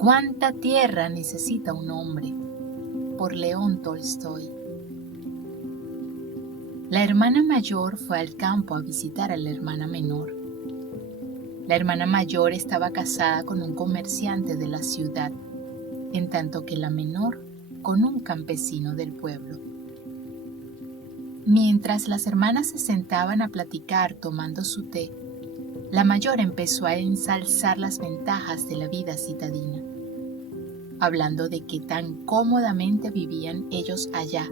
¿Cuánta tierra necesita un hombre? Por León Tolstoy. La hermana mayor fue al campo a visitar a la hermana menor. La hermana mayor estaba casada con un comerciante de la ciudad, en tanto que la menor con un campesino del pueblo. Mientras las hermanas se sentaban a platicar tomando su té, la mayor empezó a ensalzar las ventajas de la vida citadina, hablando de qué tan cómodamente vivían ellos allá,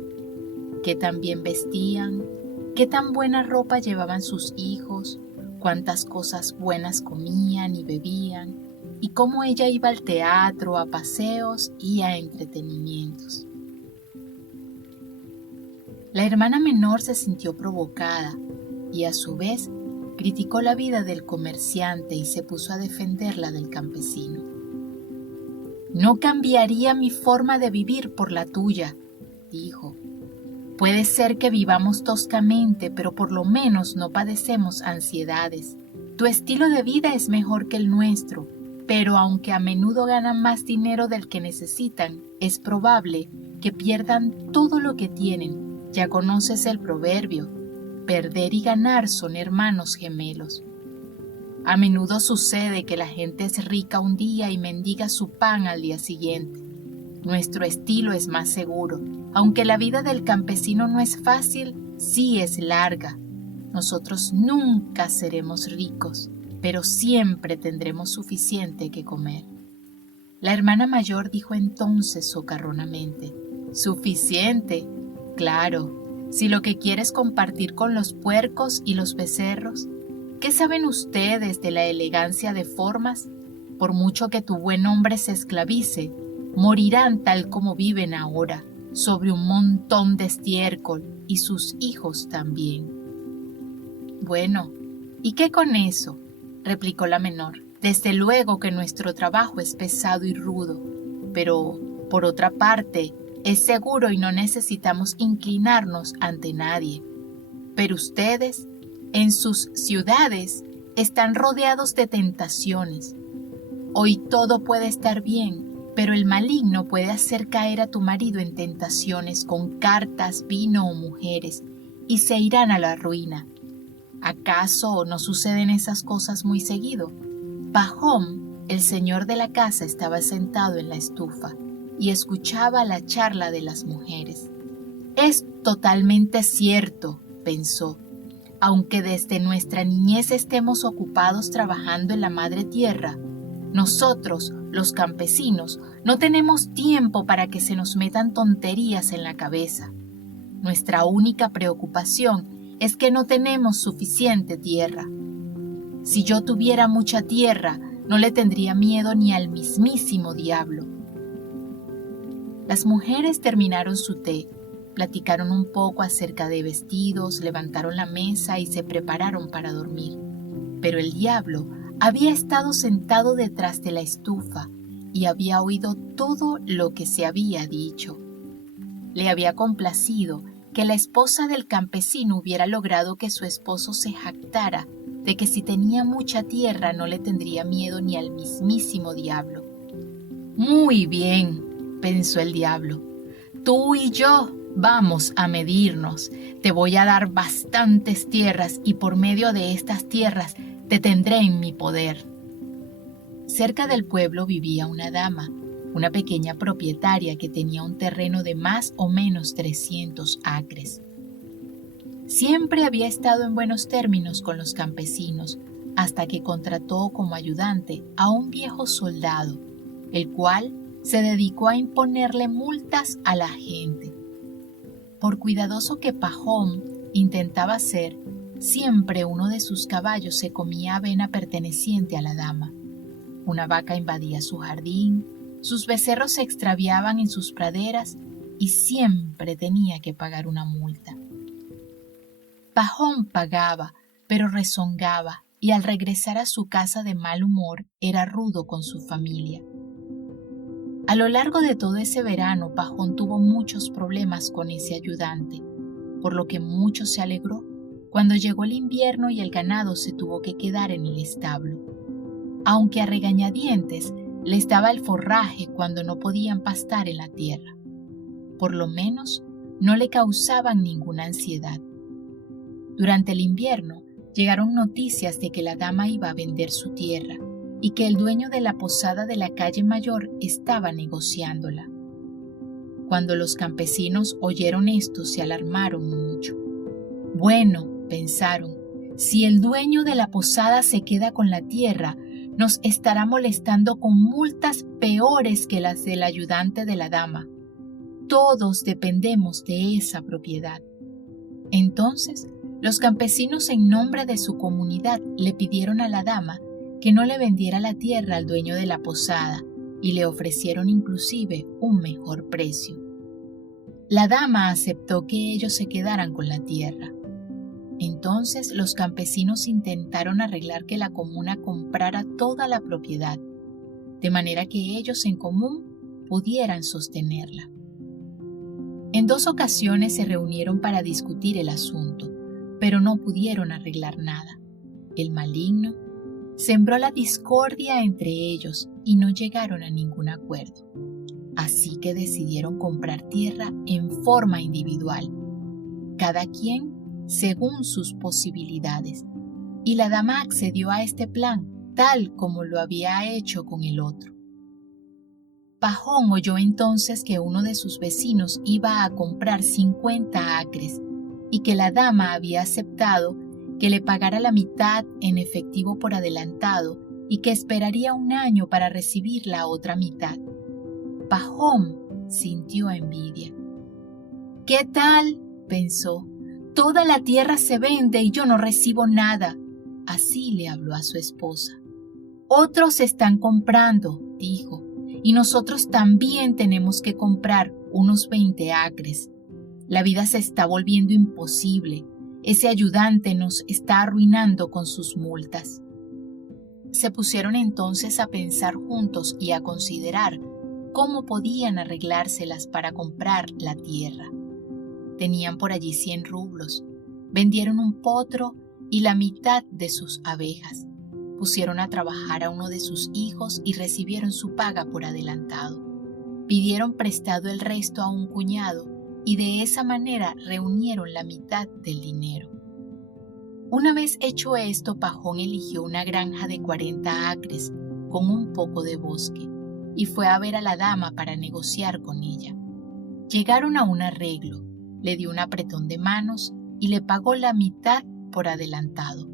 qué tan bien vestían, qué tan buena ropa llevaban sus hijos, cuántas cosas buenas comían y bebían, y cómo ella iba al teatro, a paseos y a entretenimientos. La hermana menor se sintió provocada y a su vez criticó la vida del comerciante y se puso a defenderla del campesino. No cambiaría mi forma de vivir por la tuya, dijo. Puede ser que vivamos toscamente, pero por lo menos no padecemos ansiedades. Tu estilo de vida es mejor que el nuestro, pero aunque a menudo ganan más dinero del que necesitan, es probable que pierdan todo lo que tienen. Ya conoces el proverbio, perder y ganar son hermanos gemelos. A menudo sucede que la gente es rica un día y mendiga su pan al día siguiente. Nuestro estilo es más seguro. Aunque la vida del campesino no es fácil, sí es larga. Nosotros nunca seremos ricos, pero siempre tendremos suficiente que comer. La hermana mayor dijo entonces socarronamente, ¿suficiente? Claro, si lo que quieres compartir con los puercos y los becerros. ¿Qué saben ustedes de la elegancia de formas? Por mucho que tu buen hombre se esclavice, morirán tal como viven ahora, sobre un montón de estiércol, y sus hijos también. Bueno, ¿y qué con eso? Replicó la menor. Desde luego que nuestro trabajo es pesado y rudo, pero, por otra parte, es seguro y no necesitamos inclinarnos ante nadie. Pero ustedes, en sus ciudades, están rodeados de tentaciones. Hoy todo puede estar bien, pero el maligno puede hacer caer a tu marido en tentaciones con cartas, vino o mujeres, y se irán a la ruina. ¿Acaso no suceden esas cosas muy seguido? Pajón, el señor de la casa, estaba sentado en la estufa y escuchaba la charla de las mujeres. Es totalmente cierto, pensó. Aunque desde nuestra niñez estemos ocupados trabajando en la madre tierra, nosotros, los campesinos, no tenemos tiempo para que se nos metan tonterías en la cabeza. Nuestra única preocupación es que no tenemos suficiente tierra. Si yo tuviera mucha tierra, no le tendría miedo ni al mismísimo diablo. Las mujeres terminaron su té, platicaron un poco acerca de vestidos, levantaron la mesa y se prepararon para dormir. Pero el diablo había estado sentado detrás de la estufa y había oído todo lo que se había dicho. Le había complacido que la esposa del campesino hubiera logrado que su esposo se jactara de que si tenía mucha tierra no le tendría miedo ni al mismísimo diablo. Muy bien, pensó el diablo, tú y yo vamos a medirnos. Te voy a dar bastantes tierras y por medio de estas tierras te tendré en mi poder. Cerca del pueblo vivía una dama, una pequeña propietaria que tenía un terreno de más o menos 300 acres. Siempre había estado en buenos términos con los campesinos, hasta que contrató como ayudante a un viejo soldado, el cual se dedicó a imponerle multas a la gente. Por cuidadoso que Pajón intentaba ser, siempre uno de sus caballos se comía avena perteneciente a la dama. Una vaca invadía su jardín, sus becerros se extraviaban en sus praderas y siempre tenía que pagar una multa. Pajón pagaba, pero rezongaba y al regresar a su casa de mal humor era rudo con su familia. A lo largo de todo ese verano, Pajón tuvo muchos problemas con ese ayudante, por lo que mucho se alegró cuando llegó el invierno y el ganado se tuvo que quedar en el establo. Aunque a regañadientes les daba el forraje cuando no podían pastar en la tierra. Por lo menos no le causaban ninguna ansiedad. Durante el invierno llegaron noticias de que la dama iba a vender su tierra y que el dueño de la posada de la calle Mayor estaba negociándola. Cuando los campesinos oyeron esto, se alarmaron mucho. Bueno, pensaron, si el dueño de la posada se queda con la tierra, nos estará molestando con multas peores que las del ayudante de la dama. Todos dependemos de esa propiedad. Entonces, los campesinos en nombre de su comunidad le pidieron a la dama que no le vendiera la tierra al dueño de la posada y le ofrecieron inclusive un mejor precio. La dama aceptó que ellos se quedaran con la tierra. Entonces los campesinos intentaron arreglar que la comuna comprara toda la propiedad, de manera que ellos en común pudieran sostenerla. En 2 ocasiones se reunieron para discutir el asunto, pero no pudieron arreglar nada. El maligno sembró la discordia entre ellos y no llegaron a ningún acuerdo. Así que decidieron comprar tierra en forma individual, cada quien según sus posibilidades, y la dama accedió a este plan tal como lo había hecho con el otro. Pajón oyó entonces que uno de sus vecinos iba a comprar 50 acres y que la dama había aceptado que le pagara la mitad en efectivo por adelantado y que esperaría 1 año para recibir la otra mitad. Pajón sintió envidia. ¿Qué tal?, pensó. Toda la tierra se vende y yo no recibo nada. Así le habló a su esposa. Otros están comprando, dijo, y nosotros también tenemos que comprar unos 20 acres. La vida se está volviendo imposible. Ese ayudante nos está arruinando con sus multas. Se pusieron entonces a pensar juntos y a considerar cómo podían arreglárselas para comprar la tierra. Tenían por allí 100 rublos, vendieron un potro y la mitad de sus abejas, pusieron a trabajar a uno de sus hijos y recibieron su paga por adelantado. Pidieron prestado el resto a un cuñado y de esa manera reunieron la mitad del dinero. Una vez hecho esto, Pajón eligió una granja de 40 acres con un poco de bosque y fue a ver a la dama para negociar con ella. Llegaron a un arreglo. Le dio un apretón de manos y le pagó la mitad por adelantado.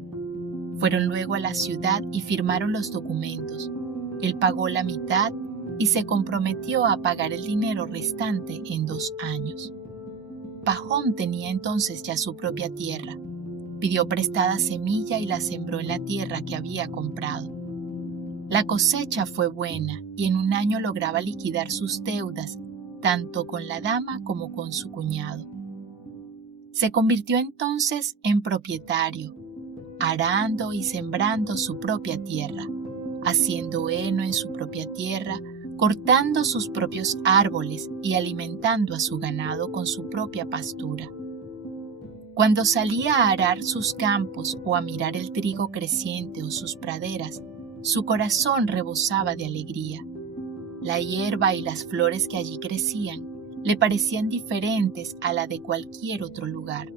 Fueron luego a la ciudad y firmaron los documentos. Él pagó la mitad y se comprometió a pagar el dinero restante en 2 años. Pajón tenía entonces ya su propia tierra. Pidió prestada semilla y la sembró en la tierra que había comprado. La cosecha fue buena y en 1 año lograba liquidar sus deudas, tanto con la dama como con su cuñado. Se convirtió entonces en propietario, arando y sembrando su propia tierra, haciendo heno en su propia tierra, cortando sus propios árboles y alimentando a su ganado con su propia pastura. Cuando salía a arar sus campos o a mirar el trigo creciente o sus praderas, su corazón rebosaba de alegría. La hierba y las flores que allí crecían le parecían diferentes a la de cualquier otro lugar.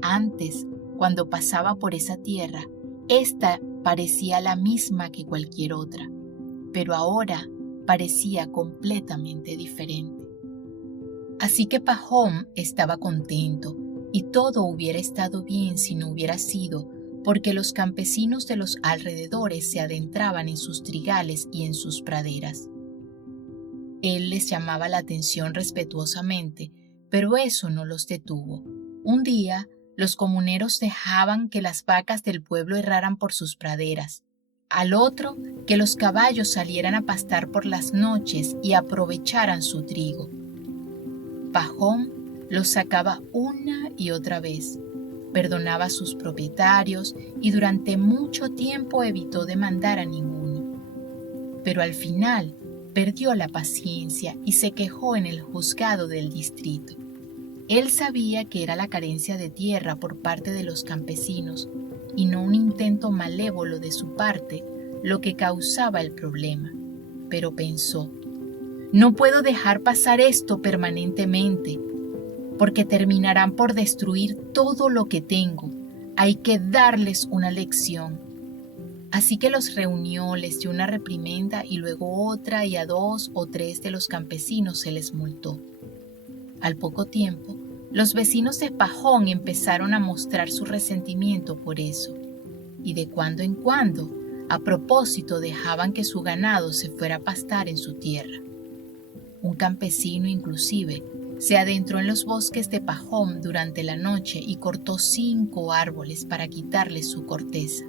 Antes, cuando pasaba por esa tierra, ésta parecía la misma que cualquier otra, pero ahora parecía completamente diferente. Así que Pajón estaba contento y todo hubiera estado bien si no hubiera sido porque los campesinos de los alrededores se adentraban en sus trigales y en sus praderas. Él les llamaba la atención respetuosamente, pero eso no los detuvo. Un día, los comuneros dejaban que las vacas del pueblo erraran por sus praderas. Al otro, que los caballos salieran a pastar por las noches y aprovecharan su trigo. Pajón los sacaba una y otra vez, perdonaba a sus propietarios y durante mucho tiempo evitó demandar a ninguno. Pero al final perdió la paciencia y se quejó en el juzgado del distrito. Él sabía que era la carencia de tierra por parte de los campesinos y no un intento malévolo de su parte lo que causaba el problema. pero pensó: no puedo dejar pasar esto permanentemente, porque terminarán por destruir todo lo que tengo. Hay que darles una lección. Así que los reunió, les dio una reprimenda y luego otra, y a 2 o 3 de los campesinos se les multó. Al poco tiempo, los vecinos de Pajón empezaron a mostrar su resentimiento por eso, y de cuando en cuando, a propósito, dejaban que su ganado se fuera a pastar en su tierra. Un campesino inclusive se adentró en los bosques de Pajón durante la noche y cortó 5 árboles para quitarles su corteza.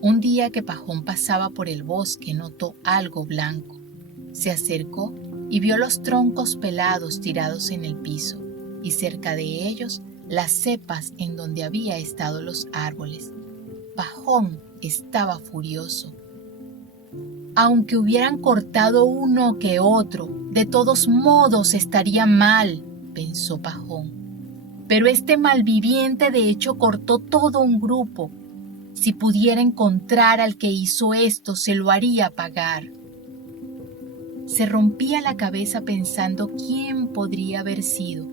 Un día que Pajón pasaba por el bosque notó algo blanco. Se acercó y vio los troncos pelados tirados en el piso y cerca de ellos las cepas en donde había estado los árboles. Pajón estaba furioso. Aunque hubieran cortado uno que otro, de todos modos estaría mal, pensó Pajón. Pero este malviviente de hecho cortó todo un grupo. Si pudiera encontrar al que hizo esto, se lo haría pagar. Se rompía la cabeza pensando quién podría haber sido.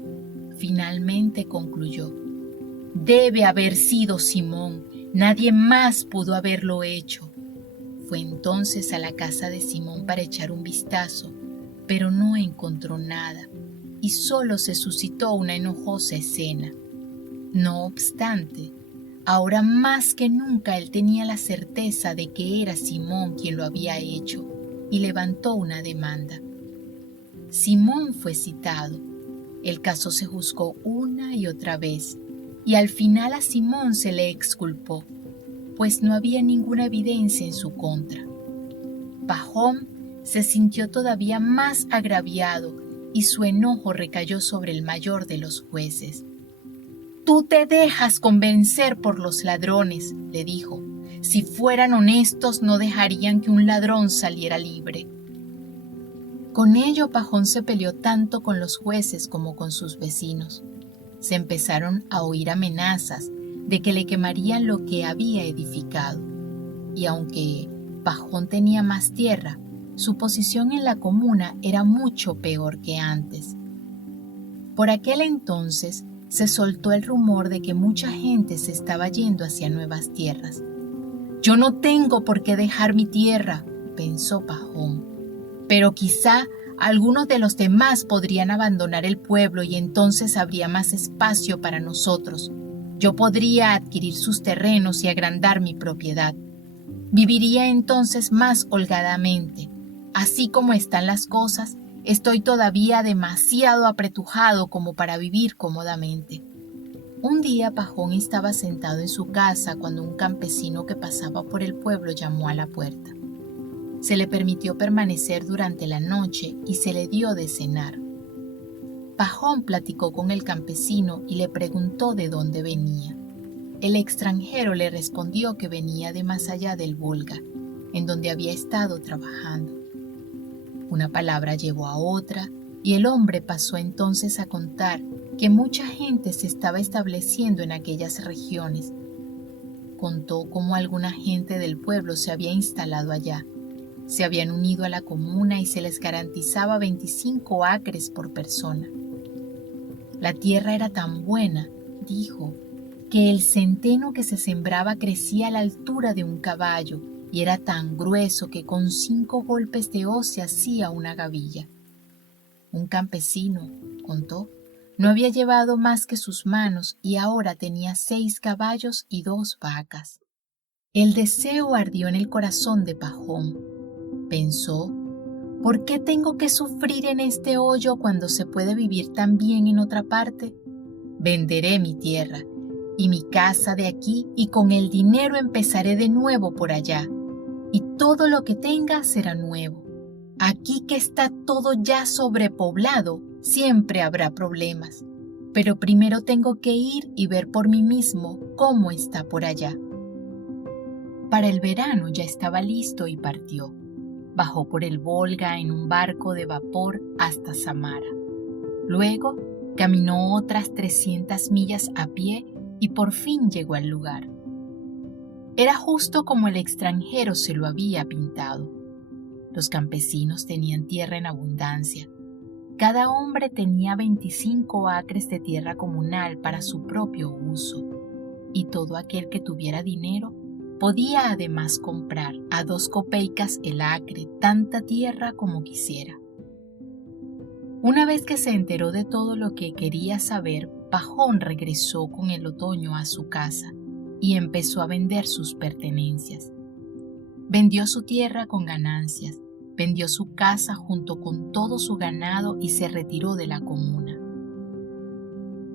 Finalmente concluyó: debe haber sido Simón, nadie más pudo haberlo hecho. Fue entonces a la casa de Simón para echar un vistazo, pero no encontró nada y solo se suscitó una enojosa escena. No obstante, ahora más que nunca él tenía la certeza de que era Simón quien lo había hecho y levantó una demanda. Simón fue citado. El caso se juzgó una y otra vez y al final a Simón se le exculpó, pues no había ninguna evidencia en su contra. Pajón se sintió todavía más agraviado y su enojo recayó sobre el mayor de los jueces. «Tú te dejas convencer por los ladrones», le dijo. «Si fueran honestos no dejarían que un ladrón saliera libre». Con ello Pajón se peleó tanto con los jueces como con sus vecinos. Se empezaron a oír amenazas de que le quemarían lo que había edificado. Y aunque Pajón tenía más tierra, su posición en la comuna era mucho peor que antes. Por aquel entonces se soltó el rumor de que mucha gente se estaba yendo hacia nuevas tierras. «Yo no tengo por qué dejar mi tierra», pensó Pajón, «pero quizá algunos de los demás podrían abandonar el pueblo y entonces habría más espacio para nosotros. Yo podría adquirir sus terrenos y agrandar mi propiedad. Viviría entonces más holgadamente. Así como están las cosas, estoy todavía demasiado apretujado como para vivir cómodamente». Un día Pajón estaba sentado en su casa cuando un campesino que pasaba por el pueblo llamó a la puerta. Se le permitió permanecer durante la noche y se le dio de cenar. Pajón platicó con el campesino y le preguntó de dónde venía. El extranjero le respondió que venía de más allá del Volga, en donde había estado trabajando. Una palabra llevó a otra y el hombre pasó entonces a contar que mucha gente se estaba estableciendo en aquellas regiones. Contó cómo alguna gente del pueblo se había instalado allá. Se habían unido a la comuna y se les garantizaba 25 acres por persona. La tierra era tan buena, dijo, que el centeno que se sembraba crecía a la altura de un caballo y era tan grueso que con 5 golpes de hoz se hacía una gavilla. Un campesino, contó, no había llevado más que sus manos y ahora tenía 6 caballos y 2 vacas. El deseo ardió en el corazón de Pajón. Pensó: ¿por qué tengo que sufrir en este hoyo cuando se puede vivir tan bien en otra parte? Venderé mi tierra y mi casa de aquí y con el dinero empezaré de nuevo por allá. Y todo lo que tenga será nuevo. Aquí que está todo ya sobrepoblado, siempre habrá problemas. Pero primero tengo que ir y ver por mí mismo cómo está por allá. Para el verano ya estaba listo y partió. Bajó por el Volga en un barco de vapor hasta Samara. Luego caminó otras 300 millas a pie y por fin llegó al lugar. Era justo como el extranjero se lo había pintado. Los campesinos tenían tierra en abundancia. Cada hombre tenía 25 acres de tierra comunal para su propio uso, y todo aquel que tuviera dinero podía además comprar a 2 copeicas el acre tanta tierra como quisiera. Una vez que se enteró de todo lo que quería saber, Pajón regresó con el otoño a su casa y empezó a vender sus pertenencias. Vendió su tierra con ganancias, vendió su casa junto con todo su ganado y se retiró de la comuna.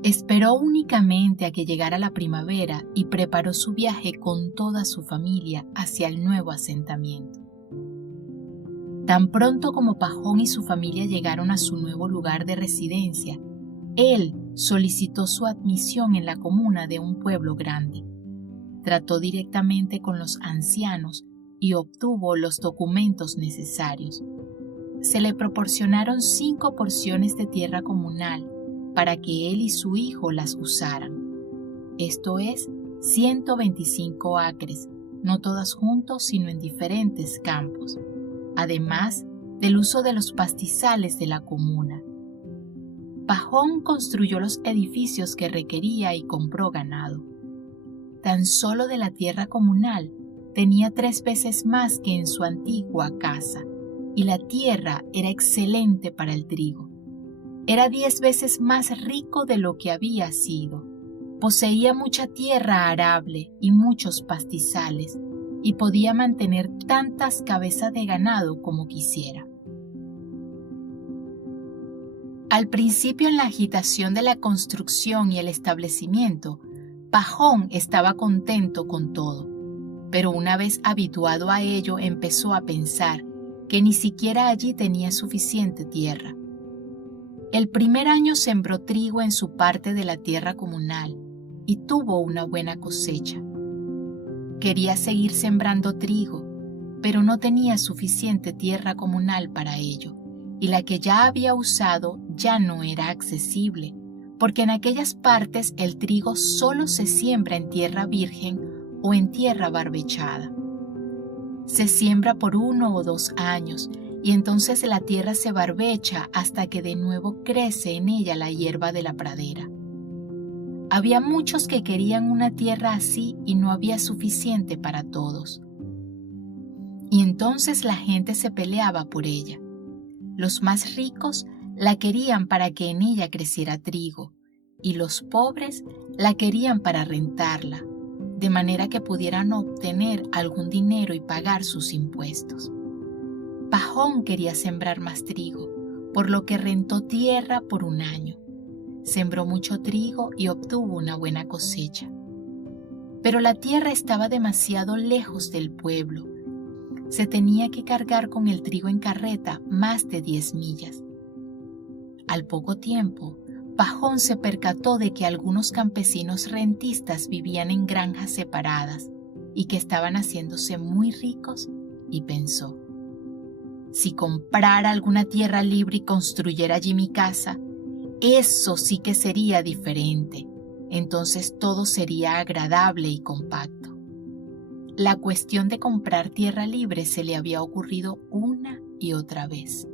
Esperó únicamente a que llegara la primavera y preparó su viaje con toda su familia hacia el nuevo asentamiento. Tan pronto como Pajón y su familia llegaron a su nuevo lugar de residencia, él solicitó su admisión en la comuna de un pueblo grande. Trató directamente con los ancianos y obtuvo los documentos necesarios. Se le proporcionaron 5 porciones de tierra comunal para que él y su hijo las usaran. Esto es, 125 acres, no todas juntos sino en diferentes campos, además del uso de los pastizales de la comuna. Pajón construyó los edificios que requería y compró ganado. Tan solo de la tierra comunal tenía 3 veces más que en su antigua casa, y la tierra era excelente para el trigo. Era 10 veces más rico de lo que había sido. Poseía mucha tierra arable y muchos pastizales, y podía mantener tantas cabezas de ganado como quisiera. Al principio, en la agitación de la construcción y el establecimiento, Pajón estaba contento con todo, pero una vez habituado a ello empezó a pensar que ni siquiera allí tenía suficiente tierra. El primer año sembró trigo en su parte de la tierra comunal y tuvo una buena cosecha. Quería seguir sembrando trigo, pero no tenía suficiente tierra comunal para ello, y la que ya había usado ya no era accesible, porque en aquellas partes el trigo solo se siembra en tierra virgen o en tierra barbechada. Se siembra por 1 o 2 años, y entonces la tierra se barbecha hasta que de nuevo crece en ella la hierba de la pradera. Había muchos que querían una tierra así y no había suficiente para todos. Y entonces la gente se peleaba por ella. Los más ricos la querían para que en ella creciera trigo, y los pobres la querían para rentarla, de manera que pudieran obtener algún dinero y pagar sus impuestos. Pajón quería sembrar más trigo, por lo que rentó tierra por 1 año. Sembró mucho trigo y obtuvo una buena cosecha. Pero la tierra estaba demasiado lejos del pueblo. Se tenía que cargar con el trigo en carreta más de 10 millas. Al poco tiempo, Pajón se percató de que algunos campesinos rentistas vivían en granjas separadas y que estaban haciéndose muy ricos, y pensó: si comprara alguna tierra libre y construyera allí mi casa, eso sí que sería diferente. Entonces todo sería agradable y compacto. La cuestión de comprar tierra libre se le había ocurrido una y otra vez.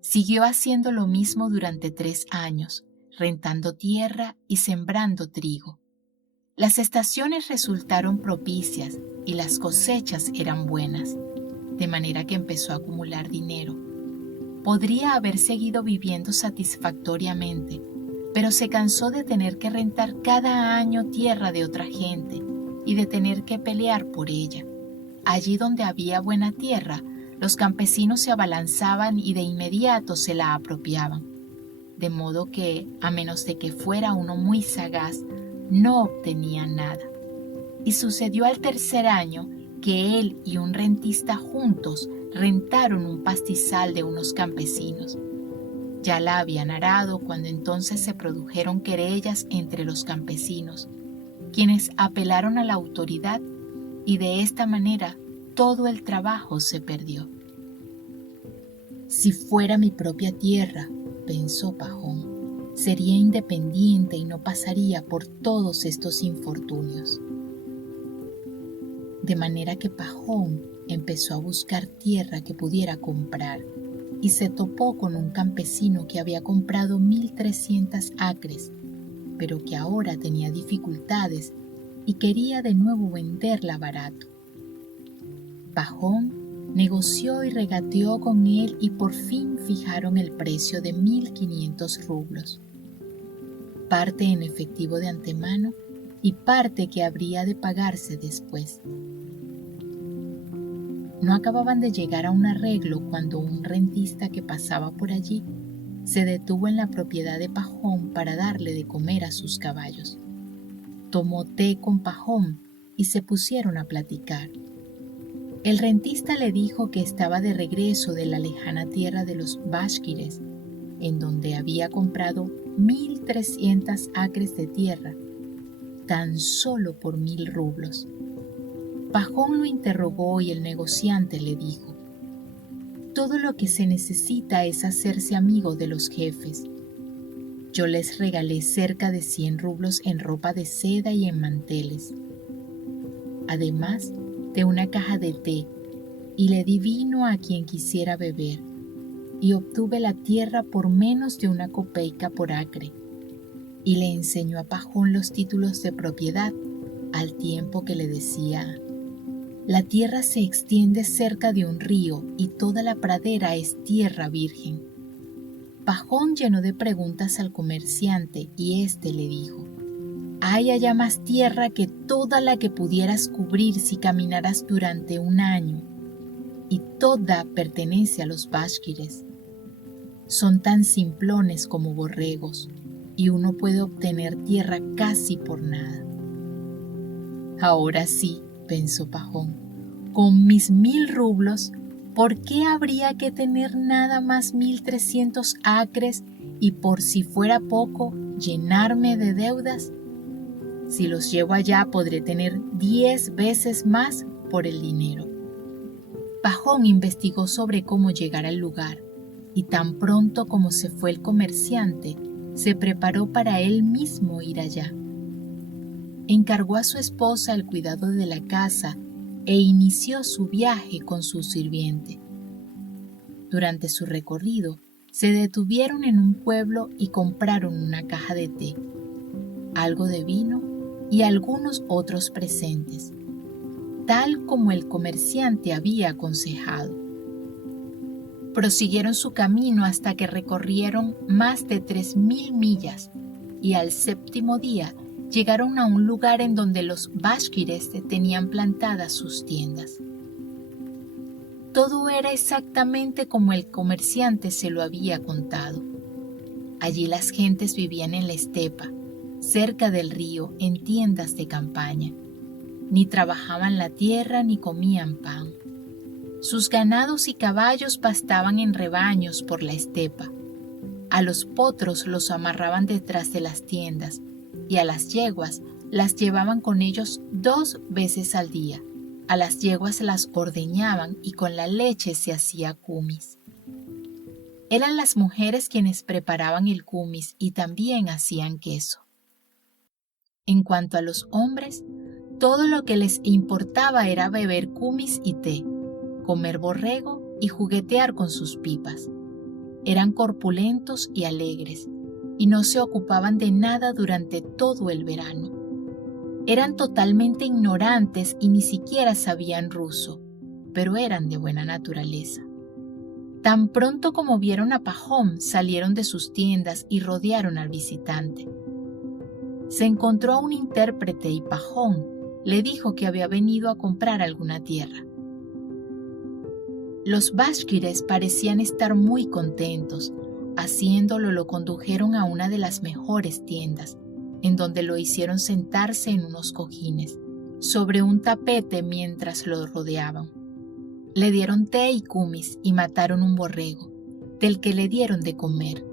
Siguió haciendo lo mismo durante 3 años, rentando tierra y sembrando trigo. Las estaciones resultaron propicias y las cosechas eran buenas, de manera que empezó a acumular dinero. Podría haber seguido viviendo satisfactoriamente, pero se cansó de tener que rentar cada año tierra de otra gente y de tener que pelear por ella. Allí donde había buena tierra, los campesinos se abalanzaban y de inmediato se la apropiaban, de modo que, a menos de que fuera uno muy sagaz, no obtenía nada. Y sucedió al 3er año que él y un rentista juntos rentaron un pastizal de unos campesinos. Ya la habían arado cuando entonces se produjeron querellas entre los campesinos, quienes apelaron a la autoridad, y de esta manera todo el trabajo se perdió. Si fuera mi propia tierra, pensó Pajón, sería independiente y no pasaría por todos estos infortunios. De manera que Pajón empezó a buscar tierra que pudiera comprar y se topó con un campesino que había comprado 1.300 acres, pero que ahora tenía dificultades y quería de nuevo venderla barato. Pajón negoció y regateó con él y por fin fijaron el precio de 1.500 rublos, parte en efectivo de antemano y parte que habría de pagarse después. No acababan de llegar a un arreglo cuando un rentista que pasaba por allí se detuvo en la propiedad de Pajón para darle de comer a sus caballos. Tomó té con Pajón y se pusieron a platicar. El rentista le dijo que estaba de regreso de la lejana tierra de los Bashkires, en donde había comprado 1.300 acres de tierra, tan solo por 1.000 rublos. Pajón lo interrogó y el negociante le dijo: todo lo que se necesita es hacerse amigo de los jefes. Yo les regalé cerca de 100 rublos en ropa de seda y en manteles, además de una caja de té, y le di vino a quien quisiera beber, y obtuve la tierra por menos de 1 kopeica por acre, y le enseñó a Pajón los títulos de propiedad, al tiempo que le decía: la tierra se extiende cerca de un río y toda la pradera es tierra virgen. Pajón llenó de preguntas al comerciante y éste le dijo: hay allá más tierra que toda la que pudieras cubrir si caminaras durante 1 año, y toda pertenece a los Bashkires. Son tan simplones como borregos, y uno puede obtener tierra casi por nada. Ahora sí, pensó Pajón, con mis 1.000 rublos, ¿por qué habría que tener nada más 1.300 acres y por si fuera poco, llenarme de deudas? Si los llevo allá podré tener 10 veces más por el dinero. Pajón investigó sobre cómo llegar al lugar y tan pronto como se fue el comerciante, se preparó para él mismo ir allá. Encargó a su esposa el cuidado de la casa e inició su viaje con su sirviente. Durante su recorrido, se detuvieron en un pueblo y compraron una caja de té, algo de vino y algunos otros presentes, tal como el comerciante había aconsejado. Prosiguieron su camino hasta que recorrieron más de 3.000 millas y al 7º día llegaron a un lugar en donde los Bashkires tenían plantadas sus tiendas. Todo era exactamente como el comerciante se lo había contado. Allí las gentes vivían en la estepa, cerca del río, en tiendas de campaña. Ni trabajaban la tierra ni comían pan. Sus ganados y caballos pastaban en rebaños por la estepa. A los potros los amarraban detrás de las tiendas y a las yeguas las llevaban con ellos 2 veces al día. A las yeguas las ordeñaban y con la leche se hacía kumis. Eran las mujeres quienes preparaban el kumis y también hacían queso. En cuanto a los hombres, todo lo que les importaba era beber kumis y té, comer borrego y juguetear con sus pipas. Eran corpulentos y alegres, y no se ocupaban de nada durante todo el verano. Eran totalmente ignorantes y ni siquiera sabían ruso, pero eran de buena naturaleza. Tan pronto como vieron a Pajón, salieron de sus tiendas y rodearon al visitante. Se encontró a un intérprete y Pajón le dijo que había venido a comprar alguna tierra. Los Bashkires parecían estar muy contentos. Haciéndolo, lo condujeron a una de las mejores tiendas, en donde lo hicieron sentarse en unos cojines, sobre un tapete mientras lo rodeaban. Le dieron té y kumis y mataron un borrego, del que le dieron de comer.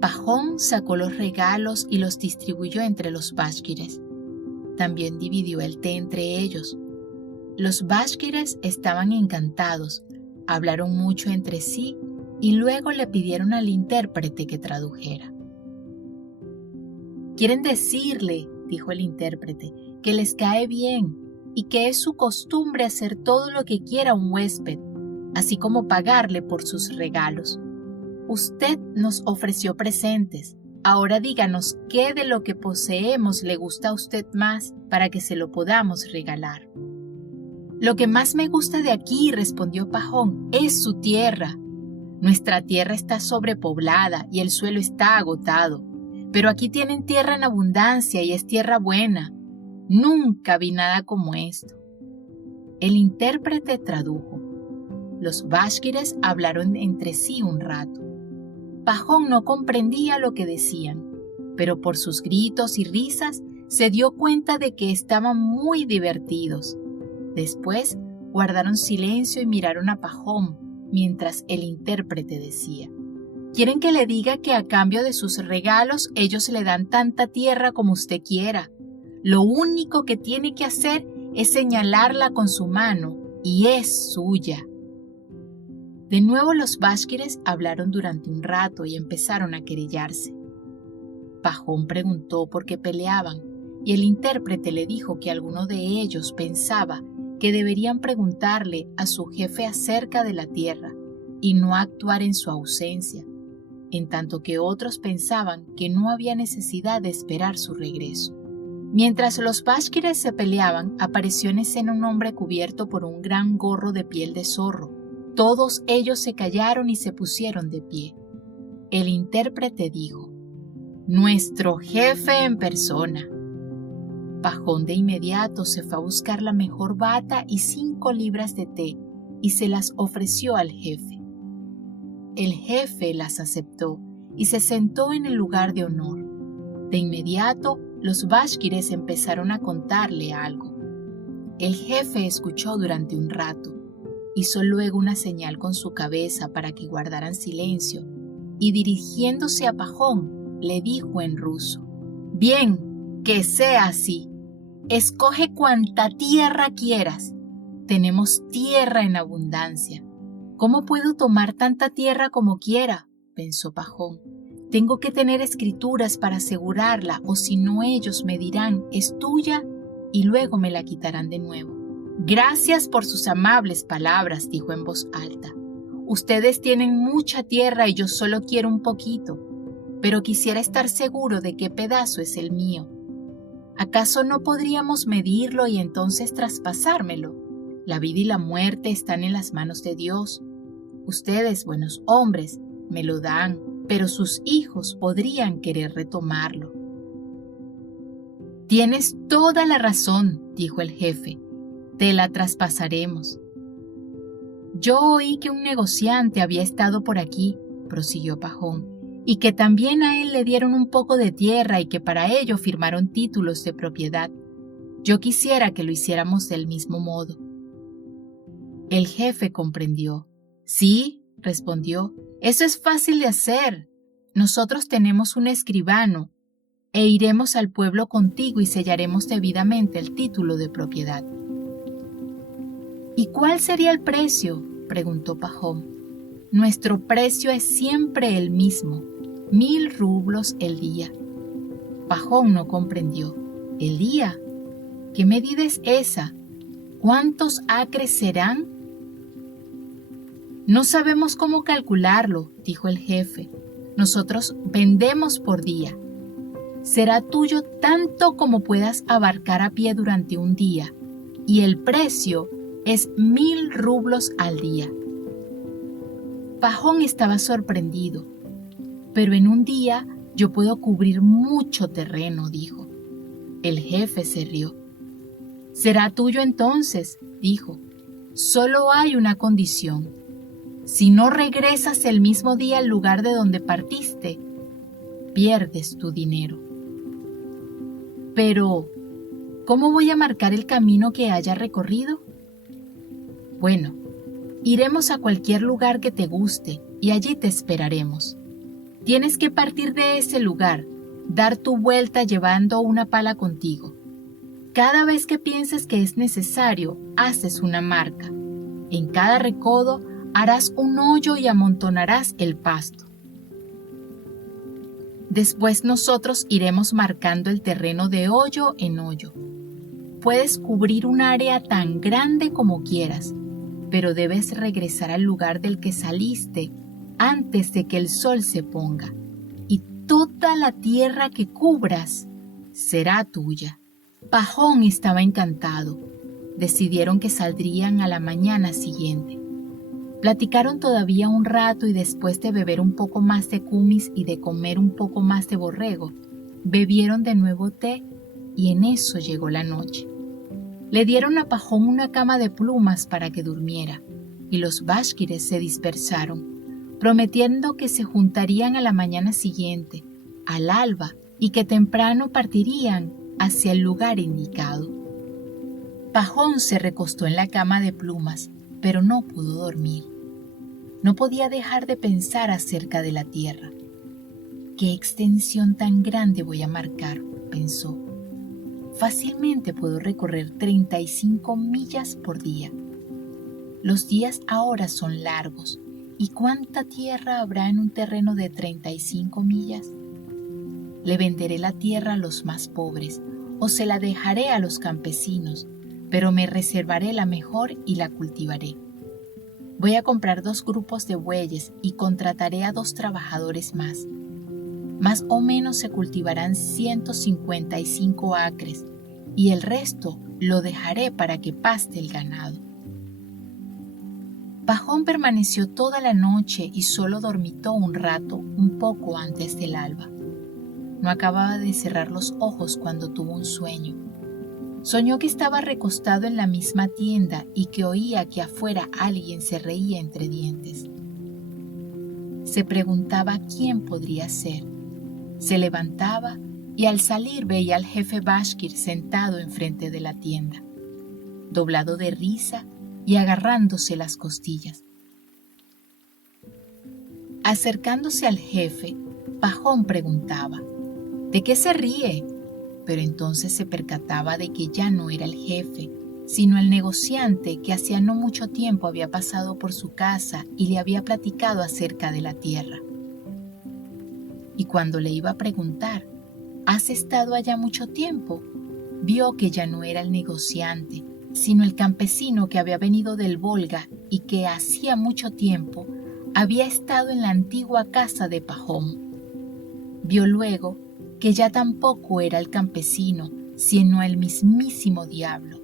Pajón sacó los regalos y los distribuyó entre los Bashkires. También dividió el té entre ellos. Los Bashkires estaban encantados, hablaron mucho entre sí y luego le pidieron al intérprete que tradujera. «Quieren decirle», dijo el intérprete, «que les cae bien y que es su costumbre hacer todo lo que quiera un huésped, así como pagarle por sus regalos. Usted nos ofreció presentes. Ahora díganos qué de lo que poseemos le gusta a usted más para que se lo podamos regalar. Lo que más me gusta de aquí, respondió Pajón, es su tierra. Nuestra tierra está sobrepoblada y el suelo está agotado, pero aquí tienen tierra en abundancia y es tierra buena. Nunca vi nada como esto. El intérprete tradujo. Los bashkires hablaron entre sí un rato. Pajón no comprendía lo que decían, pero por sus gritos y risas se dio cuenta de que estaban muy divertidos. Después guardaron silencio y miraron a Pajón mientras el intérprete decía: ¿Quieren que le diga que a cambio de sus regalos ellos le dan tanta tierra como usted quiera? Lo único que tiene que hacer es señalarla con su mano y es suya. De nuevo los bashkires hablaron durante un rato y empezaron a querellarse. Pajón preguntó por qué peleaban y el intérprete le dijo que alguno de ellos pensaba que deberían preguntarle a su jefe acerca de la tierra y no actuar en su ausencia, en tanto que otros pensaban que no había necesidad de esperar su regreso. Mientras los bashkires se peleaban, apareció en escena un hombre cubierto por un gran gorro de piel de zorro. Todos ellos se callaron y se pusieron de pie. El intérprete dijo: «Nuestro jefe en persona». Pajón de inmediato se fue a buscar la mejor bata y 5 libras de té y se las ofreció al jefe. El jefe las aceptó y se sentó en el lugar de honor. De inmediato, los bashkires empezaron a contarle algo. El jefe escuchó durante un rato, hizo luego una señal con su cabeza para que guardaran silencio y dirigiéndose a Pajón, le dijo en ruso: «Bien, que sea así. Escoge cuanta tierra quieras. Tenemos tierra en abundancia». «¿Cómo puedo tomar tanta tierra como quiera?», pensó Pajón. «Tengo que tener escrituras para asegurarla, o si no ellos me dirán, es tuya, y luego me la quitarán de nuevo». «Gracias por sus amables palabras», dijo en voz alta. «Ustedes tienen mucha tierra y yo solo quiero un poquito, pero quisiera estar seguro de qué pedazo es el mío. ¿Acaso no podríamos medirlo y entonces traspasármelo? La vida y la muerte están en las manos de Dios. Ustedes, buenos hombres, me lo dan, pero sus hijos podrían querer retomarlo». «Tienes toda la razón», dijo el jefe. «Te la traspasaremos». «Yo oí que un negociante había estado por aquí», prosiguió Pajón, «y que también a él le dieron un poco de tierra y que para ello firmaron títulos de propiedad. Yo quisiera que lo hiciéramos del mismo modo». El jefe comprendió. «Sí», respondió, «eso es fácil de hacer. Nosotros tenemos un escribano e iremos al pueblo contigo y sellaremos debidamente el título de propiedad». «¿Y cuál sería el precio?», preguntó Pajón. «Nuestro precio es siempre el mismo, 1000 rublos el día». Pajón no comprendió. ¿El día? ¿Qué medida es esa? ¿Cuántos acres serán? «No sabemos cómo calcularlo», dijo el jefe. «Nosotros vendemos por día. Será tuyo tanto como puedas abarcar a pie durante un día, y el precio es 1000 rublos al día». Pajón estaba sorprendido. «Pero en un día yo puedo cubrir mucho terreno», dijo. El jefe se rió. «Será tuyo entonces», dijo. «Solo hay una condición. Si no regresas el mismo día al lugar de donde partiste, pierdes tu dinero». «Pero, ¿cómo voy a marcar el camino que haya recorrido?». «Bueno, iremos a cualquier lugar que te guste y allí te esperaremos. Tienes que partir de ese lugar, dar tu vuelta llevando una pala contigo. Cada vez que pienses que es necesario, haces una marca. En cada recodo harás un hoyo y amontonarás el pasto. Después nosotros iremos marcando el terreno de hoyo en hoyo. puedes cubrir un área tan grande como quieras, pero debes regresar al lugar del que saliste antes de que el sol se ponga, y toda la tierra que cubras será tuya. Pajón estaba encantado. Decidieron que saldrían a la mañana siguiente. Platicaron todavía un rato y después de beber un poco más de kumis y de comer un poco más de borrego, bebieron de nuevo té y en eso llegó la noche. Le dieron a Pajón una cama de plumas para que durmiera y los bashkires se dispersaron, prometiendo que se juntarían a la mañana siguiente, al alba, y que temprano partirían hacia el lugar indicado. Pajón se recostó en la cama de plumas, pero no pudo dormir. No podía dejar de pensar acerca de la tierra. ¿Qué extensión tan grande voy a marcar?, pensó. Fácilmente puedo recorrer 35 millas por día. Los días ahora son largos. ¿Y cuánta tierra habrá en un terreno de 35 millas? Le venderé la tierra a los más pobres, o se la dejaré a los campesinos, pero me reservaré la mejor y la cultivaré. Voy a comprar 2 grupos de bueyes y contrataré a 2 trabajadores más. Más o menos se cultivarán 155 acres, y el resto lo dejaré para que paste el ganado. Pajón permaneció toda la noche y solo dormitó un rato, un poco antes del alba. No acababa de cerrar los ojos cuando tuvo un sueño. Soñó que estaba recostado en la misma tienda y que oía que afuera alguien se reía entre dientes. Se preguntaba quién podría ser. Se levantaba y al salir veía al jefe bashkir sentado enfrente de la tienda, doblado de risa y agarrándose las costillas. Acercándose al jefe, Pajón preguntaba: ¿de qué se ríe? Pero entonces se percataba de que ya no era el jefe, sino el negociante que hacía no mucho tiempo había pasado por su casa y le había platicado acerca de la tierra. Y cuando le iba a preguntar: ¿has estado allá mucho tiempo?, vio que ya no era el negociante, sino el campesino que había venido del Volga y que hacía mucho tiempo había estado en la antigua casa de Pajón. Vio luego que ya tampoco era el campesino, sino el mismísimo diablo,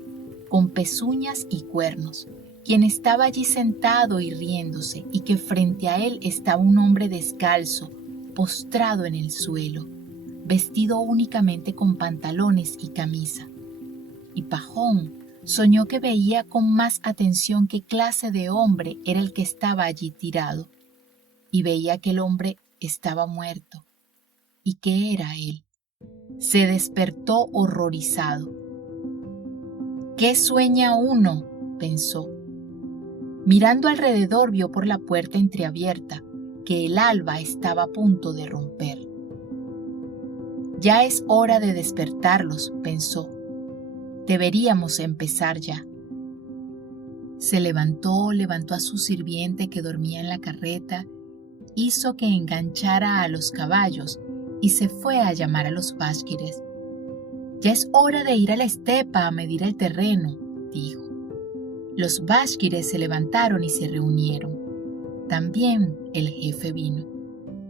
con pezuñas y cuernos, quien estaba allí sentado y riéndose, y que frente a él estaba un hombre descalzo, postrado en el suelo, vestido únicamente con pantalones y camisa. Y Pajón soñó que veía con más atención qué clase de hombre era el que estaba allí tirado, y veía que el hombre estaba muerto, y que era él. Se despertó horrorizado. ¿Qué sueña uno?, pensó. Mirando alrededor vio por la puerta entreabierta que el alba estaba a punto de romper. Ya es hora de despertarlos, pensó. Deberíamos empezar ya. Se levantó a su sirviente que dormía en la carreta, hizo que enganchara a los caballos y se fue a llamar a los bashkires. Ya es hora de ir a la estepa a medir el terreno, dijo. Los bashkires se levantaron y se reunieron. También el jefe vino.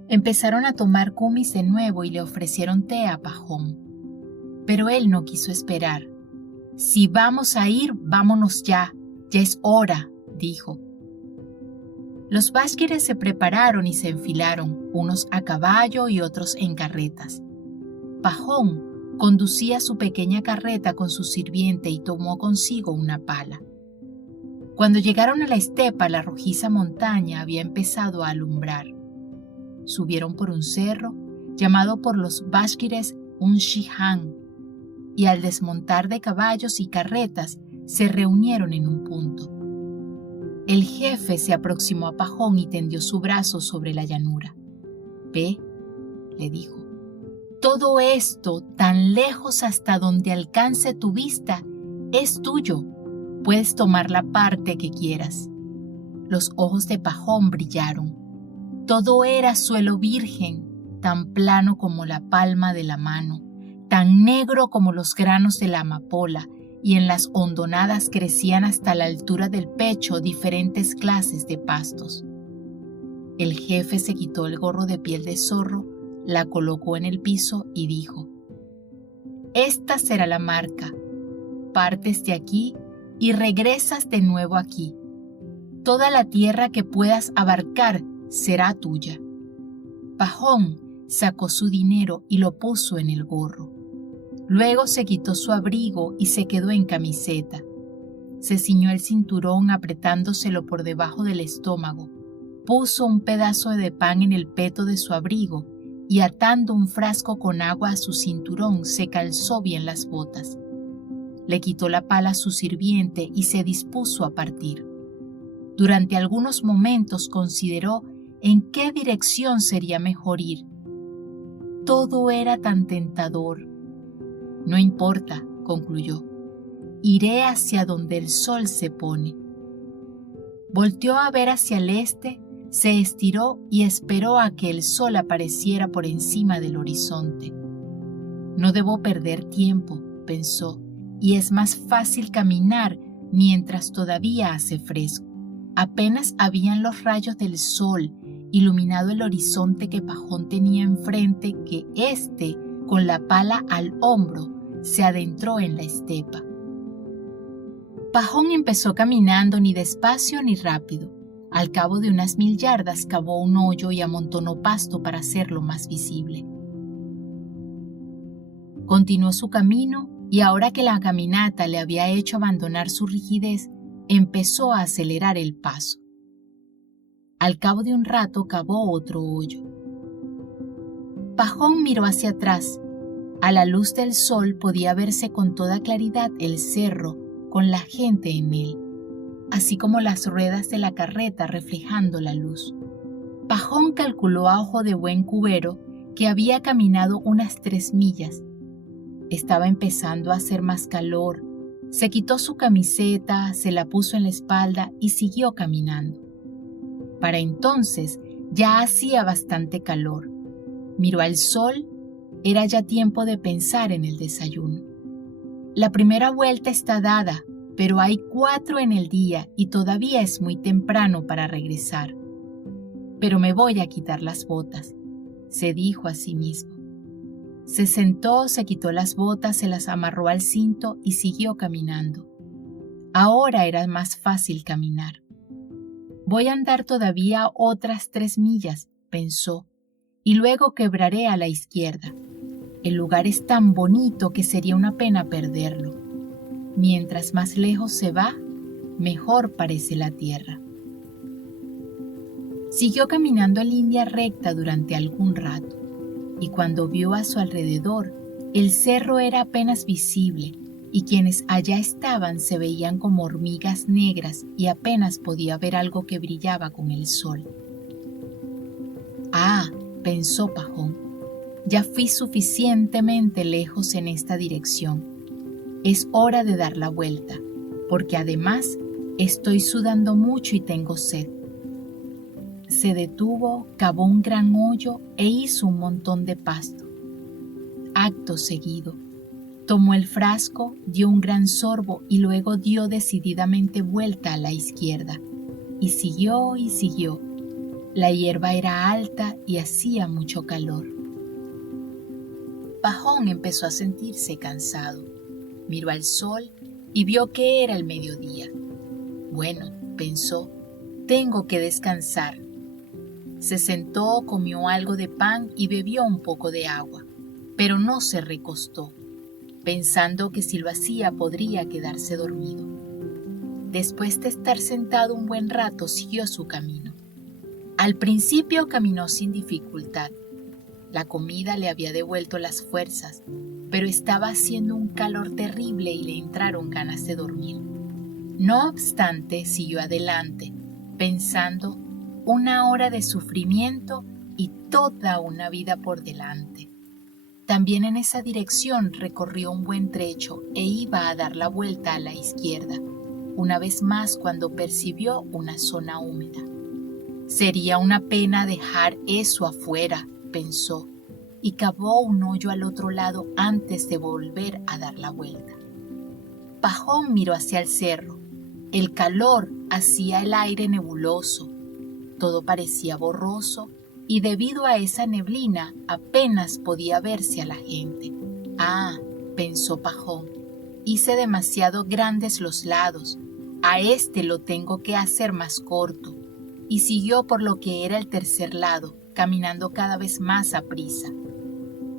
Empezaron a tomar kumis de nuevo y le ofrecieron té a Pajón. Pero él no quiso esperar. Si vamos a ir, vámonos ya es hora, dijo. Los bashkires se prepararon y se enfilaron, unos a caballo y otros en carretas. Pajón conducía su pequeña carreta con su sirviente y tomó consigo una pala. Cuando llegaron a la estepa, la rojiza montaña había empezado a alumbrar. Subieron por un cerro, llamado por los bashkires un shihan, y al desmontar de caballos y carretas, se reunieron en un punto. El jefe se aproximó a Pajón y tendió su brazo sobre la llanura. «Ve», le dijo, «todo esto, tan lejos hasta donde alcance tu vista, es tuyo. Puedes tomar la parte que quieras». Los ojos de Pajón brillaron. Todo era suelo virgen, tan plano como la palma de la mano, tan negro como los granos de la amapola, y en las hondonadas crecían hasta la altura del pecho diferentes clases de pastos. El jefe se quitó el gorro de piel de zorro, la colocó en el piso y dijo: «Esta será la marca. Partes de aquí y regresas de nuevo aquí. Toda la tierra que puedas abarcar será tuya». Pajón sacó su dinero y lo puso en el gorro. Luego se quitó su abrigo y se quedó en camiseta. Se ciñó el cinturón apretándoselo por debajo del estómago. Puso un pedazo de pan en el peto de su abrigo y atando un frasco con agua a su cinturón se calzó bien las botas. Le quitó la pala a su sirviente y se dispuso a partir. Durante algunos momentos consideró en qué dirección sería mejor ir. Todo era tan tentador. «No importa», concluyó, «iré hacia donde el sol se pone». Volteó a ver hacia el este, se estiró y esperó a que el sol apareciera por encima del horizonte. «No debo perder tiempo», pensó, «y es más fácil caminar mientras todavía hace fresco». Apenas habían los rayos del sol iluminado el horizonte que Pajón tenía enfrente que éste, con la pala al hombro, se adentró en la estepa. Pajón empezó caminando ni despacio ni rápido. Al cabo de unas 1000 yardas cavó un hoyo y amontonó pasto para hacerlo más visible. Continuó su camino y ahora que la caminata le había hecho abandonar su rigidez, empezó a acelerar el paso. Al cabo de un rato cavó otro hoyo. Pajón miró hacia atrás. A la luz del sol podía verse con toda claridad el cerro con la gente en él, así como las ruedas de la carreta reflejando la luz. Pajón calculó a ojo de buen cubero que había caminado unas 3 millas. Estaba empezando a hacer más calor. Se quitó su camiseta, se la puso en la espalda y siguió caminando. Para entonces ya hacía bastante calor. Miró al sol. Era ya tiempo de pensar en el desayuno. La primera vuelta está dada, pero hay 4 en el día y todavía es muy temprano para regresar. Pero me voy a quitar las botas, se dijo a sí mismo. Se sentó, se quitó las botas, se las amarró al cinto y siguió caminando. Ahora era más fácil caminar. Voy a andar todavía otras 3 millas, pensó, y luego quebraré a la izquierda. El lugar es tan bonito que sería una pena perderlo. Mientras más lejos se va, mejor parece la tierra. Siguió caminando en línea recta durante algún rato, y cuando vio a su alrededor, el cerro era apenas visible, y quienes allá estaban se veían como hormigas negras y apenas podía ver algo que brillaba con el sol. «Ah», pensó Pajón, «ya fui suficientemente lejos en esta dirección. Es hora de dar la vuelta, porque además estoy sudando mucho y tengo sed». Se detuvo, cavó un gran hoyo e hizo un montón de pasto. Acto seguido, tomó el frasco, dio un gran sorbo y luego dio decididamente vuelta a la izquierda. Y siguió y siguió. La hierba era alta y hacía mucho calor. Pajón empezó a sentirse cansado. Miró al sol y vio que era el mediodía. «Bueno», pensó, «tengo que descansar». Se sentó, comió algo de pan y bebió un poco de agua, pero no se recostó, pensando que si lo hacía podría quedarse dormido. Después de estar sentado un buen rato, siguió su camino. Al principio caminó sin dificultad. La comida le había devuelto las fuerzas, pero estaba haciendo un calor terrible y le entraron ganas de dormir. No obstante, siguió adelante, pensando 1 hora de sufrimiento y toda una vida por delante. También en esa dirección recorrió un buen trecho e iba a dar la vuelta a la izquierda, una vez más cuando percibió una zona húmeda. Sería una pena dejar eso afuera, pensó, y cavó un hoyo al otro lado antes de volver a dar la vuelta. Pajón miró hacia el cerro. El calor hacía el aire nebuloso. Todo parecía borroso y debido a esa neblina apenas podía verse a la gente. Ah, pensó Pajón, hice demasiado grandes los lados. A este lo tengo que hacer más corto. Y siguió por lo que era el tercer lado, caminando cada vez más aprisa.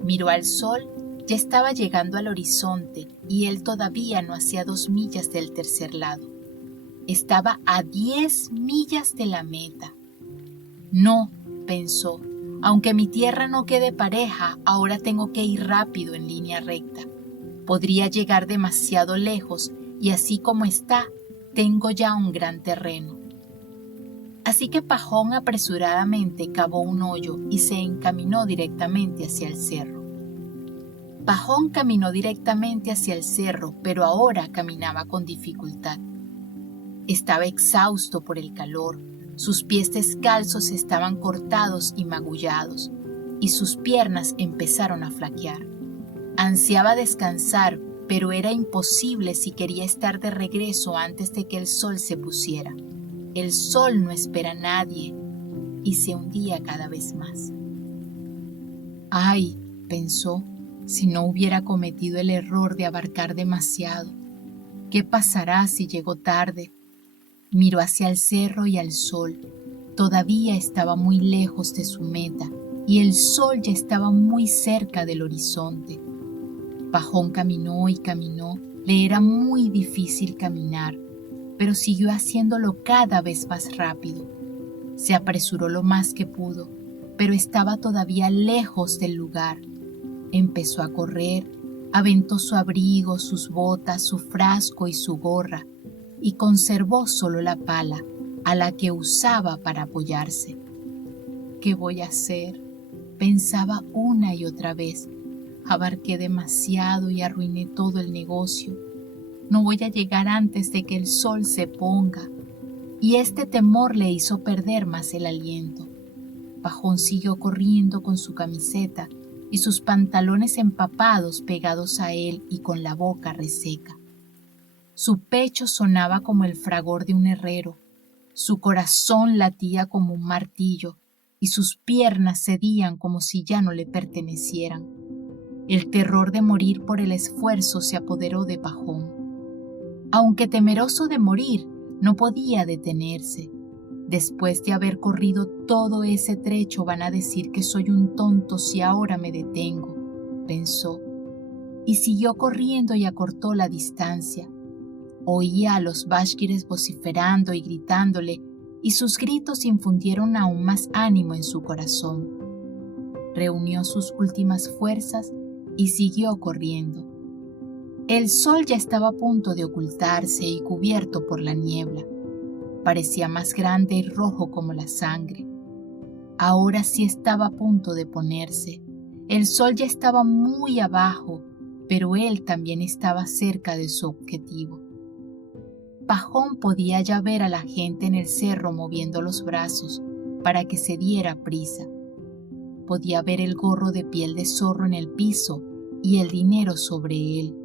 Miró al sol, ya estaba llegando al horizonte y él todavía no hacía 2 millas del tercer lado. Estaba a 10 millas de la meta. No, pensó, aunque mi tierra no quede pareja, ahora tengo que ir rápido en línea recta. Podría llegar demasiado lejos y así como está, tengo ya un gran terreno. Así que Pajón apresuradamente cavó un hoyo y se encaminó directamente hacia el cerro. Pajón caminó directamente hacia el cerro, pero ahora caminaba con dificultad. Estaba exhausto por el calor, sus pies descalzos estaban cortados y magullados, y sus piernas empezaron a flaquear. Ansiaba descansar, pero era imposible si quería estar de regreso antes de que el sol se pusiera. El sol no espera a nadie, y se hundía cada vez más. Ay, pensó, si no hubiera cometido el error de abarcar demasiado. ¿Qué pasará si llego tarde? Miró hacia el cerro y al sol. Todavía estaba muy lejos de su meta, y el sol ya estaba muy cerca del horizonte. Pajón caminó y caminó. Le era muy difícil caminar, pero siguió haciéndolo cada vez más rápido. Se apresuró lo más que pudo, pero estaba todavía lejos del lugar. Empezó a correr, aventó su abrigo, sus botas, su frasco y su gorra, y conservó solo la pala, a la que usaba para apoyarse. ¿Qué voy a hacer?, pensaba una y otra vez. Abarqué demasiado y arruiné todo el negocio. No voy a llegar antes de que el sol se ponga. Y este temor le hizo perder más el aliento. Pajón siguió corriendo con su camiseta y sus pantalones empapados pegados a él y con la boca reseca. Su pecho sonaba como el fragor de un herrero, su corazón latía como un martillo y sus piernas cedían como si ya no le pertenecieran. El terror de morir por el esfuerzo se apoderó de Pajón. Aunque temeroso de morir, no podía detenerse. Después de haber corrido todo ese trecho van a decir que soy un tonto si ahora me detengo, pensó, y siguió corriendo y acortó la distancia. Oía a los bashkires vociferando y gritándole, y sus gritos infundieron aún más ánimo en su corazón. Reunió sus últimas fuerzas y siguió corriendo. El sol ya estaba a punto de ocultarse y cubierto por la niebla. Parecía más grande y rojo como la sangre. Ahora sí estaba a punto de ponerse. El sol ya estaba muy abajo, pero él también estaba cerca de su objetivo. Pajón podía ya ver a la gente en el cerro moviendo los brazos para que se diera prisa. Podía ver el gorro de piel de zorro en el piso y el dinero sobre él,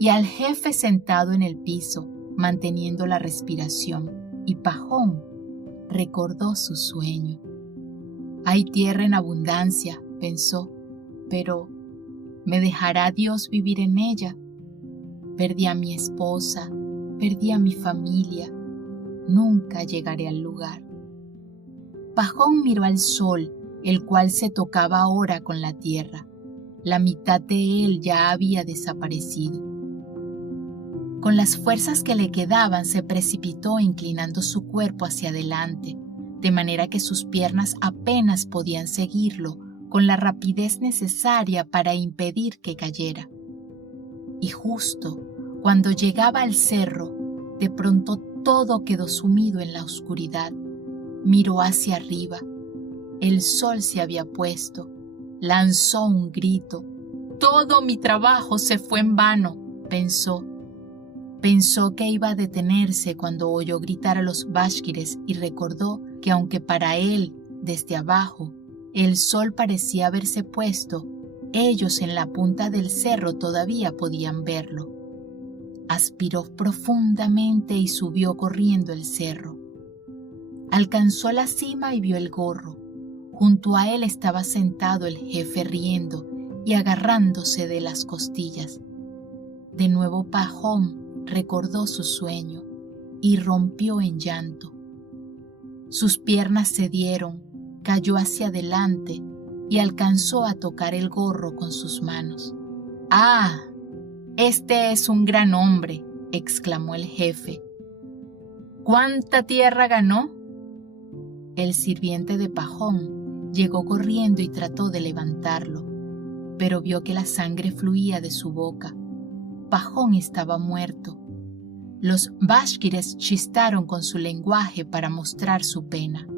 y al jefe sentado en el piso, manteniendo la respiración, y Pajón recordó su sueño. Hay tierra en abundancia, pensó, pero ¿me dejará Dios vivir en ella? Perdí a mi esposa, perdí a mi familia, nunca llegaré al lugar. Pajón miró al sol, el cual se tocaba ahora con la tierra. La mitad de él ya había desaparecido. Con las fuerzas que le quedaban se precipitó inclinando su cuerpo hacia adelante, de manera que sus piernas apenas podían seguirlo con la rapidez necesaria para impedir que cayera. Y justo cuando llegaba al cerro, de pronto todo quedó sumido en la oscuridad. Miró hacia arriba. El sol se había puesto. Lanzó un grito. Todo mi trabajo se fue en vano, pensó. Pensó que iba a detenerse cuando oyó gritar a los bashkires y recordó que aunque para él, desde abajo, el sol parecía haberse puesto, ellos en la punta del cerro todavía podían verlo. Aspiró profundamente y subió corriendo el cerro. Alcanzó la cima y vio el gorro. Junto a él estaba sentado el jefe riendo y agarrándose de las costillas. De nuevo Pajón recordó su sueño y rompió en llanto. Sus piernas cedieron, cayó hacia adelante y alcanzó a tocar el gorro con sus manos. ¡Ah! Este es un gran hombre, exclamó el jefe. ¿Cuánta tierra ganó? El sirviente de Pajón llegó corriendo y trató de levantarlo, pero vio que la sangre fluía de su boca. Pajón estaba muerto. Los bashkires chistaron con su lenguaje para mostrar su pena.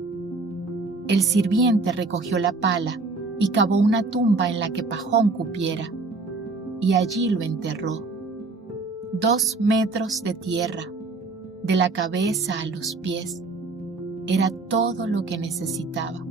El sirviente recogió la pala y cavó una tumba en la que Pajón cupiera, y allí lo enterró. 2 metros de tierra, de la cabeza a los pies, era todo lo que necesitaba.